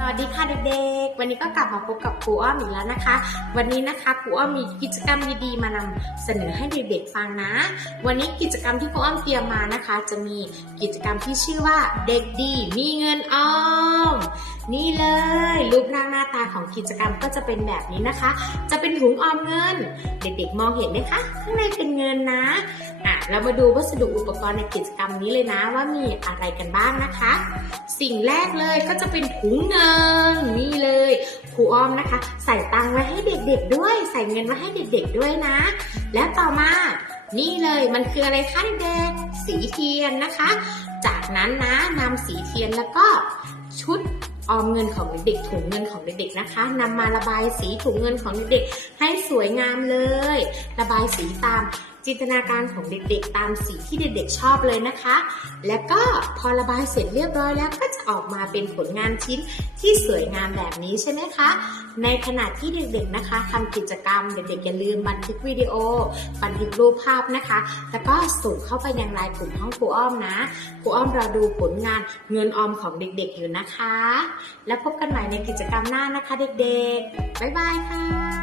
สวัสดีค่ะเด็กๆ วันนี้ก็กลับมาพบกับครูอ้อมอีกแล้วนะคะ วันนี้นะคะครูอ้อมมีกิจกรรมดีๆ มานำเสนอให้เด็กๆฟังนะ วันนี้กิจกรรมที่ครูอ้อมเตรียมมานะคะ จะมีกิจกรรมที่ชื่อว่าเด็กดีมีเงินออม นี่เลยรูปร่างหน้าตาของกิจกรรมก็จะเป็นแบบนี้นะคะ จะเป็นถุงออมเงิน เด็กๆมองเห็นไหมคะข้างในเป็นเงินนะ เรามาดูวัสดุอุปกรณ์ในกิจกรรมนี้เลยนะว่ามีอะไรกันบ้างนะคะ สิ่งแรกเลยก็จะเป็นถุงเงินนี่เลยครูอ้อมนะคะ ใส่ตังค์ไว้ให้เด็กๆด้วย ใส่เงินไว้ให้เด็กๆด้วยนะ แล้วต่อมานี่เลยมันคืออะไรคะเด็กๆสีเทียนนะคะ จากนั้นนะนำสีเทียนแล้วก็ชุดออมเงินของเด็กถุงเงินของเด็กๆนะคะนำมาระบายสีถุงเงินของเด็กๆให้สวยงามเลย ระบายสีตาม จินตนาการของเด็กๆ ตามสีที่เด็กๆชอบเลยนะคะ แล้วก็พอระบายเสร็จเรียบร้อยแล้วก็จะออกมาเป็นผลงานชิ้นที่สวยงามแบบนี้ใช่ไหมคะ ในขณะที่เด็กๆนะคะทำกิจกรรมเด็กๆอย่าลืมบันทึกวิดีโอ บันทึกรูปภาพนะคะ แล้วก็ส่งเข้าไปยังไลน์กลุ่มห้องครูอ้อมนะครูอ้อมเราดูผลงานเงินออมของเด็กๆอยู่นะคะ แล้วพบกันใหม่ในกิจกรรมหน้านะคะ เด็กๆบ๊ายบายค่ะ